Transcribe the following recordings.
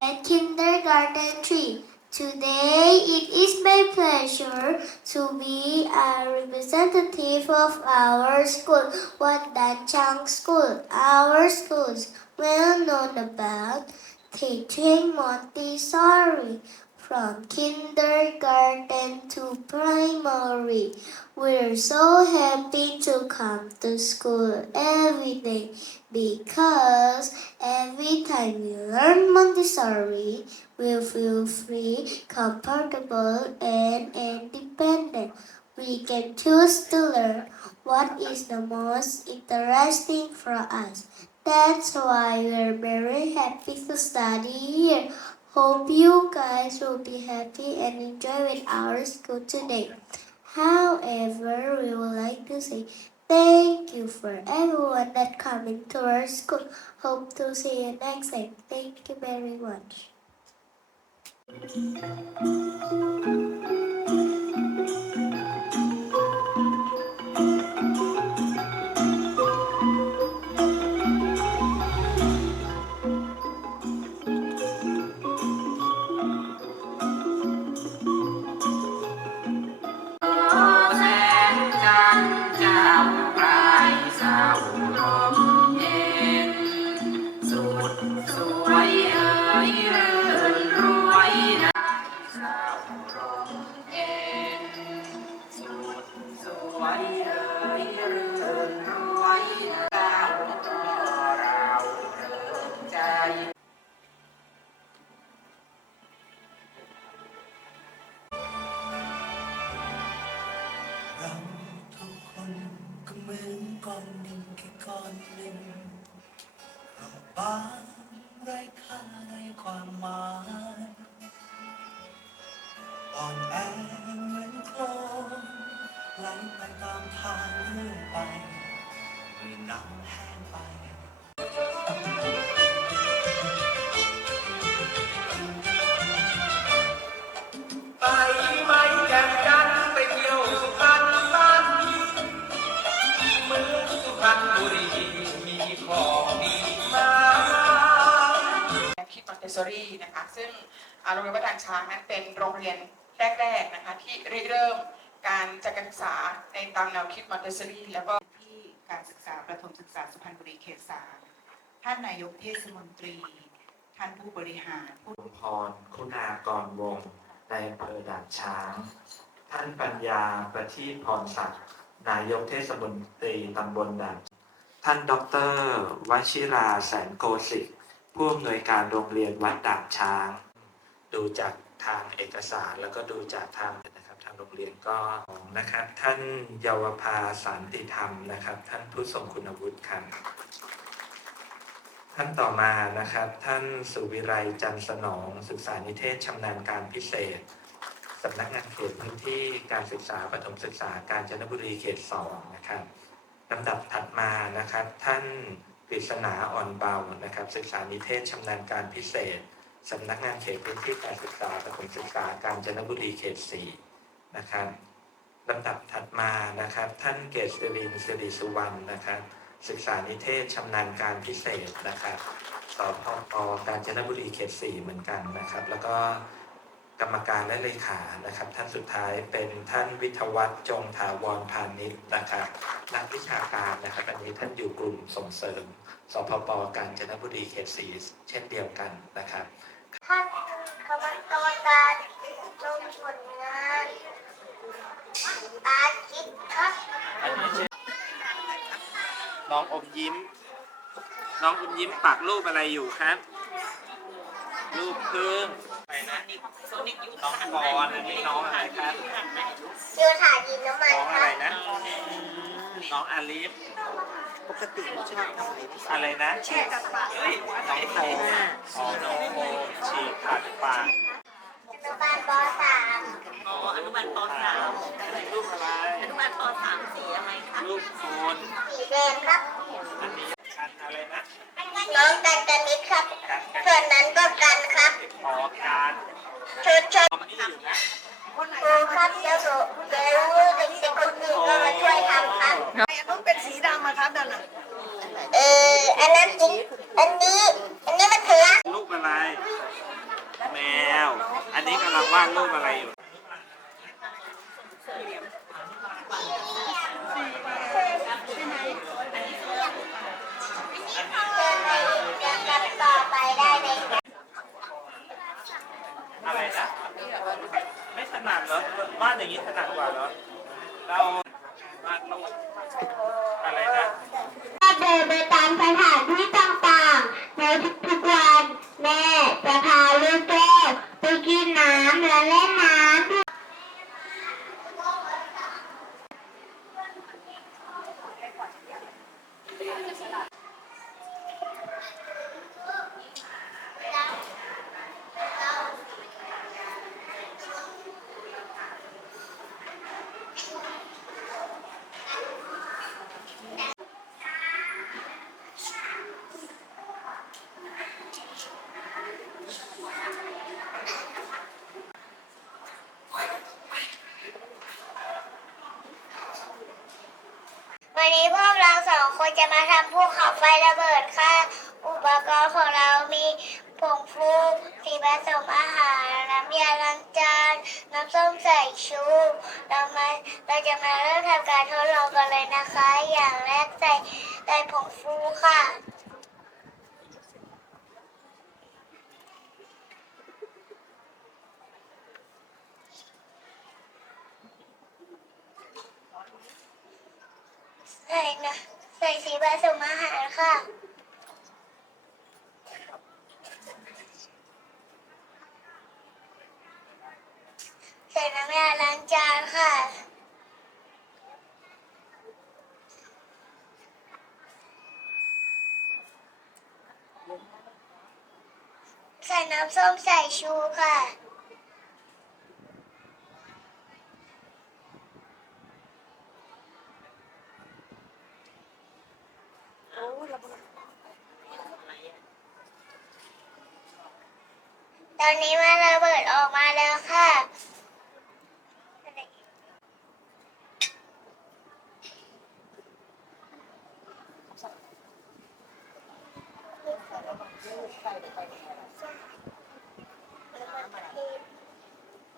At kindergarten tree today it is my pleasure to be a representative of our school Wat Dan Chang School. Our schools well known about teaching Montessori. From kindergarten to primary, we're so happy to come to school every day because every time you learn Montessori, we feel free, comfortable, and independent. We can choose to learn what is the most interesting for us. That's why we're very happy to study here. Hope you guys will be happy and enjoy with our school today. However, we would like to say thank you for everyone that coming to our school. Hope to see you next time. Thank you very much. เหมื โรงเรียนวัดด่านช้างนั้นเป็นโรงเรียนแรกๆนะคะที่ริเริ่มการจัดการศึกษาในตามแนวคิดมอนเตสซอรี่แล้วก็ที่การศึกษาประถมศึกษาสุพรรณบุรีเขตสามท่านนายกเทศมนตรี ท่านผู้บริหารผู้ชุมพรคุณากรวงในอำเภอด่านช้าง ท่านปัญญาประทีปพรศักดิ์นายกเทศมนตรีตำบลด่าน ท่านดอกเตอรวชิราแสนโกสิกผู้อำนวยการโรงเรียนวัดด่านช้าง ดูจากทางเอกสารแล้วก็ดูจากทางนะครับทางโรงเรียนก็นะครับ ท่านเยาวภาสันติธรรมนะครับ ท่านผู้ทรงคุณวุฒิครับท่านต่อมานะครับ ท่านสุวิไลจันสนอง ศึกษานิเทศชำนาญการพิเศษสำนักงานเขตพื้นที่การศึกษาประถมศึกษาการจนบุรีเขตสองนะครับลำดับถัดมานะครับ ท่านกฤษณาอ่อนเบานะครับ ศึกษานิเทศชำนาญการพิเศษ สำนักงานเขตพื้นที่การศึกษาประถมศึกษาการจนบุรีเขตสี่นะครับลำดับถัดมานะครับ ท่านเกษรินทร์สิริสุวรรณนะครับ ศึกษานิเทศชำนาญการพิเศษนะครับสพปกาญจนบุรีเขตสี่เหมือนกันนะครับ แล้วก็กรรมการและเลขานะครับ ท่านสุดท้ายเป็นท่านวิทวัฒน์จงถาวรพาณิชย์นะครับ นักวิชาการนะครับอันนี้ท่านอยู่กลุ่มส่งเสริมสพปกาญจนบุรีเขตสี่เช่นเดียวกันนะครับ ท่านคณะกรรมการลงผลงานอาคิดครับน้องอมยิ้ม น้องอมยิ้มปักรูปอะไรอยู่ครับ รูปพึ่งอะไรนะน้องปอนอันนี้น้องอะไรครับเชื่อถ่ายดินน้ำมันน้องคอะไรรับนะ น้องอาลิฟ ปกติชอบทำอะไรนะฉีกขัดปากน้องโฟอ๋อน้องโฟฉีกขัดปากอนุบาลปสามอ๋ออนุบาลปสามรูปอะไรอนุบาลปสามสีอะไรคะรูปโคนสีแดงครับอันนี้กันอะไรนะน้องกันกันนิดครับกันกันส่วนนั้นก็กันครับขอการชดชดทำนี่อยู่นะครูครับเดี๋ยวหนูเดี๋ยวเด็กๆคนอื่นก็มาช่วยทำครับ ต้องเป็นสีดำอะครับนั่นน่ะ เอออันนั้นจริงอันนี้ อันนี้มันคือ รูปอะไร แมว อันนี้กำ ลังวาดรูปอะไรอยู่เชิญไปเรียนกันต่อไปได้เลยอะไรนะไม่ถนัดเหรอวาดอย่างนี้ถนัดกว่าเหรอเราวาดรูปอะไรนะเดินไปตามสถานที่ต่างๆ ในทุกๆวัน แม่จะพาลูกแก้วไปกินน้ำและเล่นน้ำที่ นี้พวกเราสองคน จะมาทำภูเขาไฟระเบิดค่ะ อุปกรณ์ของเรามีผงฟูสีผสมอาหาร น้ำยาล้างจาน น้ำส้มสายชูเรามาเราจะมาเริ่มทำการทดลองกันเลยนะคะ อย่างแรกใส่ใส่ผงฟูค่ะใส่นะ ส่สีผสมอาหารค่ะ ใส่น้ำยาล้างจานค่ะ ใส่น้ำส้มสายชูค่ะ ตอนนี้มันระเบิดออกมาแล้วค่ะ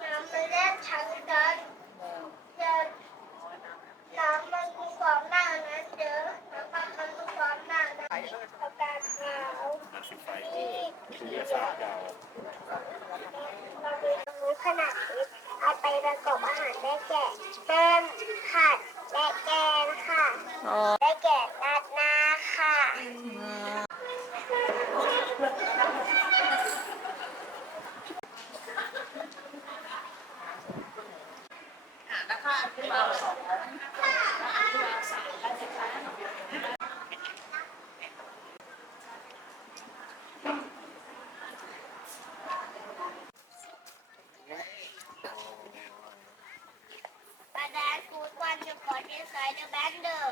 น้ำมันแลกทั้งกันจะน้ำมันมีความหนานั้นเด้อน้ำมันมันมีความหนานั้นประกาศขาวที่เราดูตรงนี้ขนาดนี้เอาไปประกอบอาหารได้ แก่เส้นผัดและแกงค่ะได้แก่ราดหน้าค่ะ But food one you got inside the blender.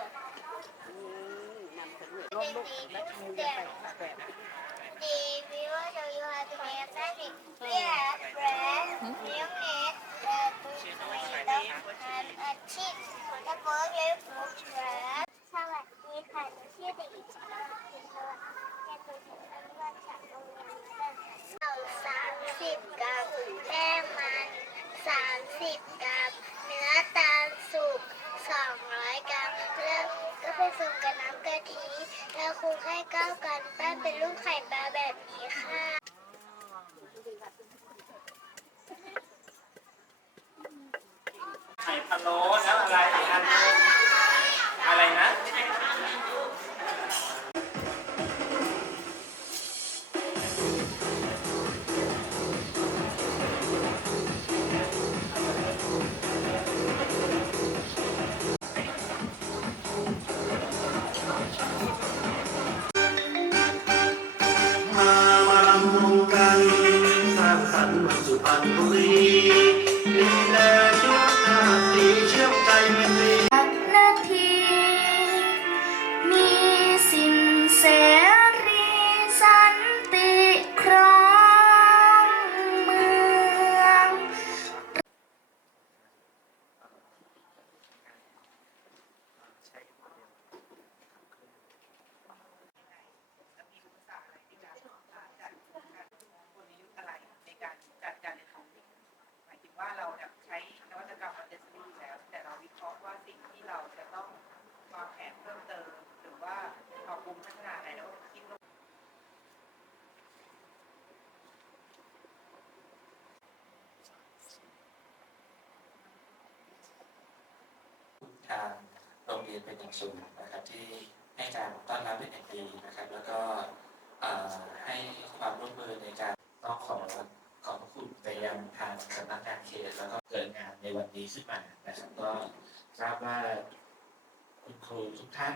The viewer show you how to make a sandwich. We have bread, mayonnaise, tomato, and a cheese. The first we put bread. สวัสดีค่ะหนูชื่อเด็กหญิงชนาพิมพ์ละแค่ตัวฉันอนุบาลจากโรงเรียนเดินเอาสามสิบกรัมแป้งมันสามสิบกรัม ม สมกับน้ำกะทิแล้วคลุกให้ก้ากันแป้งเป็นรูปไข่ปลาแบบนี้ค่ะ รียนเป็นอย่างสูงนะครับที่ให้การต้อนรับเป็นอย่างดีนะครับ แล้วก็ให้ความร่วมมือในการต้องขอขอบคุณไปยังทางสำนักงานเขตแล้วก็เกิดงานในวันนี้ขึ้นมานะครับก็ทราบว่าคุณครูทุกท่าน